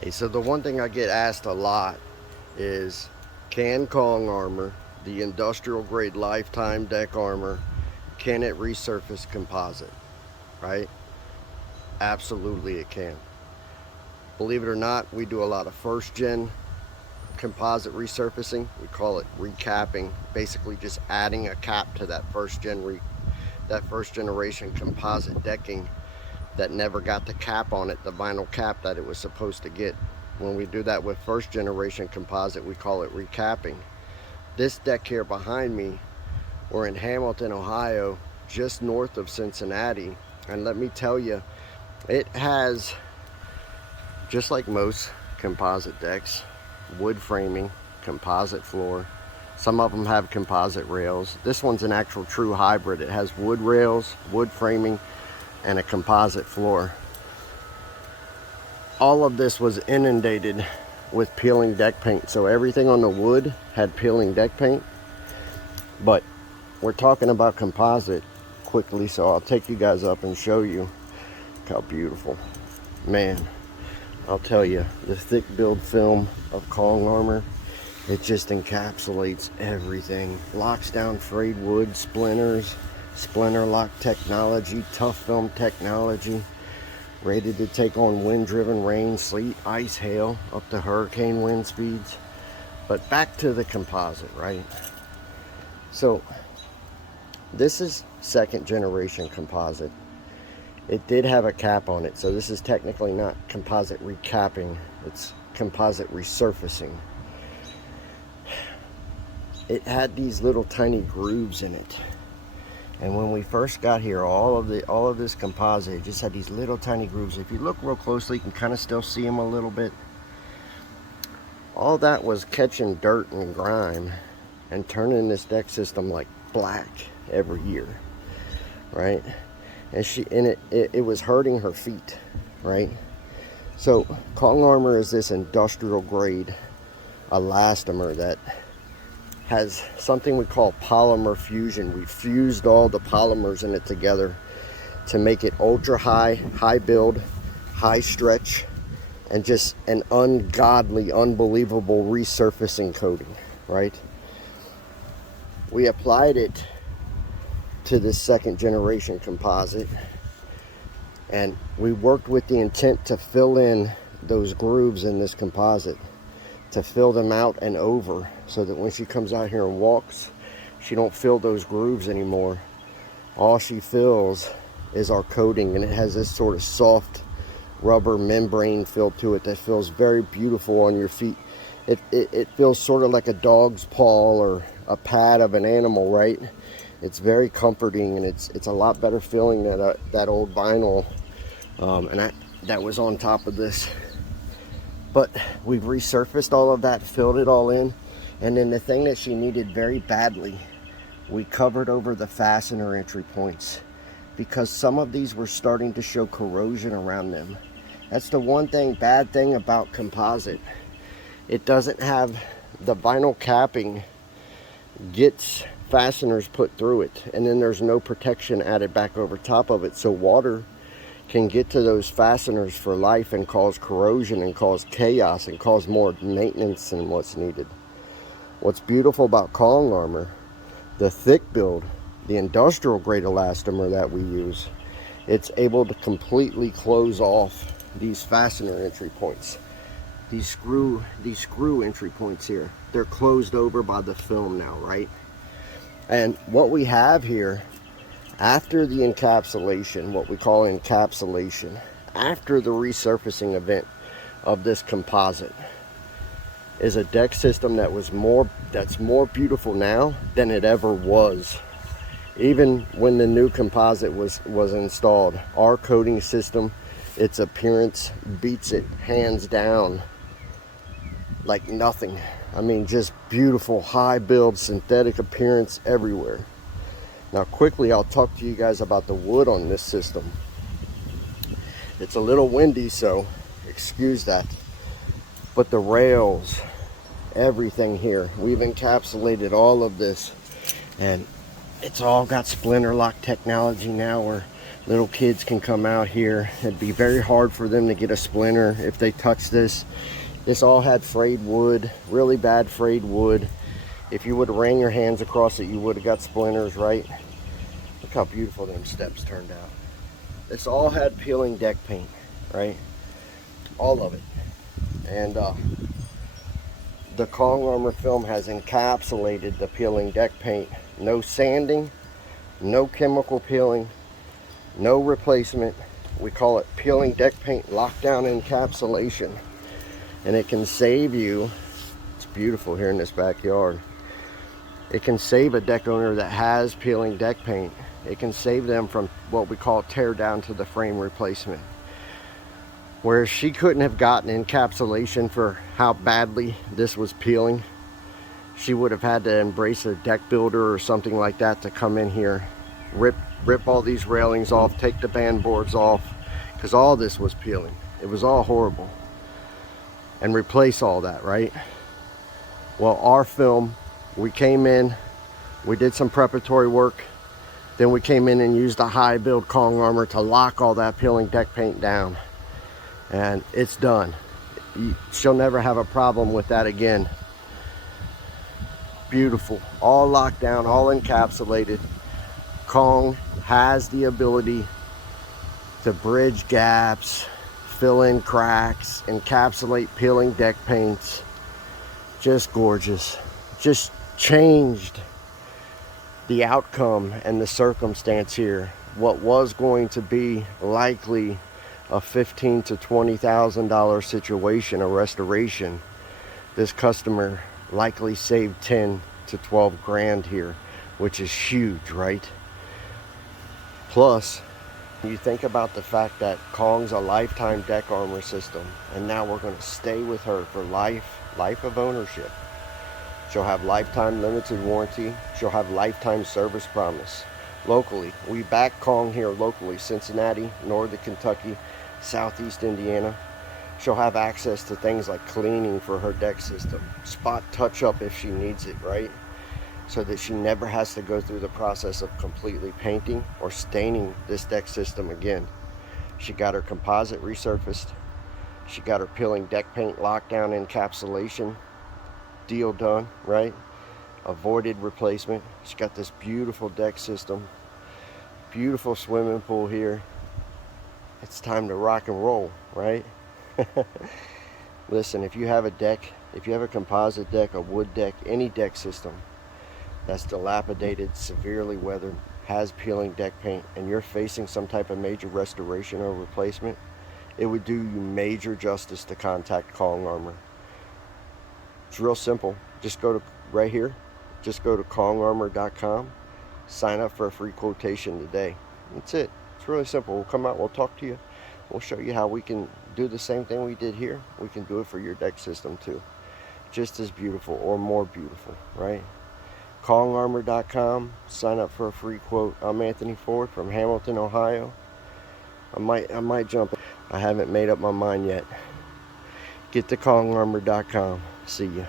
Hey, so the one thing I get asked a lot is, can Kong armor, the industrial grade lifetime deck armor, can it resurface composite, right? Absolutely it can. Believe it or not, we do a lot of first gen composite resurfacing. We call it recapping, basically just adding a cap to that first generation composite decking that never got the cap on it, the vinyl cap that it was supposed to get. When we do that with first generation composite, we call it recapping. This deck here behind me, we're in Hamilton, Ohio, just north of Cincinnati. And let me tell you, it has, just like most composite decks, wood framing, composite floor. Some of them have composite rails. This one's an actual true hybrid. It has wood rails, wood framing, and a composite floor. All of this was inundated with peeling deck paint, so everything on the wood had peeling deck paint. But we're talking about composite quickly, so I'll take you guys up and show you how beautiful. Man, I'll tell you, the thick build film of Kong armor, it just encapsulates everything. Locks down frayed wood, splinters, splinter lock technology, tough film technology, rated to take on wind-driven rain, sleet, ice, hail, up to hurricane wind speeds. But back to the composite, right? So this is second generation composite. It did have a cap on it, so this is technically not composite recapping, it's composite resurfacing. It had these little tiny grooves in it. And when we first got here, all of this composite just had these little tiny grooves. If you look real closely, you can kind of still see them a little bit. All that was catching dirt and grime and turning this deck system like black every year, right? And it was hurting her feet, right? So Kong armor is this industrial grade elastomer that has something we call polymer fusion. We fused all the polymers in it together to make it ultra high build, high stretch, and just an ungodly, unbelievable resurfacing coating, right? We applied it to this second generation composite, and we worked with the intent to fill in those grooves in this composite, to fill them out and over, so that when she comes out here and walks, she don't feel those grooves anymore. All she feels is our coating, and it has this sort of soft rubber membrane feel to it that feels very beautiful on your feet. It feels sort of like a dog's paw or a pad of an animal, right? It's very comforting, and it's a lot better feeling than that old vinyl, and that was on top of this. But we've resurfaced all of that, filled it all in, and then the thing that she needed very badly, we covered over the fastener entry points, because some of these were starting to show corrosion around them. That's the one bad thing about composite. It doesn't have the vinyl capping, gets fasteners put through it, and then there's no protection added back over top of it, so water can get to those fasteners for life and cause corrosion and cause chaos and cause more maintenance than what's needed. What's beautiful about Kong armor, the thick build, the industrial grade elastomer that we use, it's able to completely close off these fastener entry points. These screw entry points here, they're closed over by the film now, right? And what we have here, after the encapsulation, what we call encapsulation, after the resurfacing event of this composite, is a deck system that's more beautiful now than it ever was. Even when the new composite was installed, our coating system, its appearance beats it hands down like nothing. I mean, just beautiful, high build, synthetic appearance everywhere. Now quickly, I'll talk to you guys about the wood on this system. It's a little windy, so excuse that. But the rails, everything here, we've encapsulated all of this, and it's all got splinter lock technology now, where Little kids can come out here. It'd be very hard for them to get a splinter if they touch this. This all had frayed wood, really bad frayed wood. If you would have ran your hands across it, you would have got splinters, right? Look how beautiful them steps turned out. This all had peeling deck paint, right? All of it. And the Kong Armor film has encapsulated the peeling deck paint. No sanding, no chemical peeling, no replacement. We call it peeling deck paint lockdown encapsulation. And it can save you, it's beautiful here in this backyard. It can save a deck owner that has peeling deck paint. It can save them from what we call tear down to the frame replacement. Whereas she couldn't have gotten encapsulation for how badly this was peeling. She would have had to embrace a deck builder or something like that to come in here, rip all these railings off, take the band boards off, because all this was peeling. It was all horrible. And replace all that, right? Well, our film, we came in, we did some preparatory work, then we came in and used a high build Kong Armor to lock all that peeling deck paint down. And it's done. She'll never have a problem with that again. Beautiful, all locked down, all encapsulated. Kong has the ability to bridge gaps, fill in cracks, encapsulate peeling deck paints. Just gorgeous. Just changed the outcome and the circumstance here. What was going to be likely a $15,000 to $20,000 situation, a restoration, this customer likely saved 10 to 12 grand here, which is huge, right? Plus, you think about the fact that Kong's a lifetime deck armor system, and now we're going to stay with her for life of ownership. She'll have lifetime limited warranty. She'll have lifetime service promise. Locally, we back Kong here locally, Cincinnati, Northern Kentucky, Southeast Indiana. She'll have access to things like cleaning for her deck system, spot touch up if she needs it, right? So that she never has to go through the process of completely painting or staining this deck system again. She got her composite resurfaced. She got her peeling deck paint lockdown encapsulation deal done, right? Avoided replacement. She got this beautiful deck system, beautiful swimming pool here. It's time to rock and roll, right? Listen, if you have a deck, if you have a composite deck, a wood deck, any deck system that's dilapidated, severely weathered, has peeling deck paint, and you're facing some type of major restoration or replacement, it would do you major justice to contact Kong Armor. It's real simple. Just go to right here, just go to kongarmor.com, sign up for a free quotation today. That's it. It's really simple. We'll come out, we'll talk to you, we'll show you how we can do the same thing we did here. We can do it for your deck system too. Just as beautiful or more beautiful, right? kongarmor.com, sign up for a free quote. I'm Anthony Ford from Hamilton, Ohio. I might jump. I haven't made up my mind yet. Get to kongarmor.com. See you.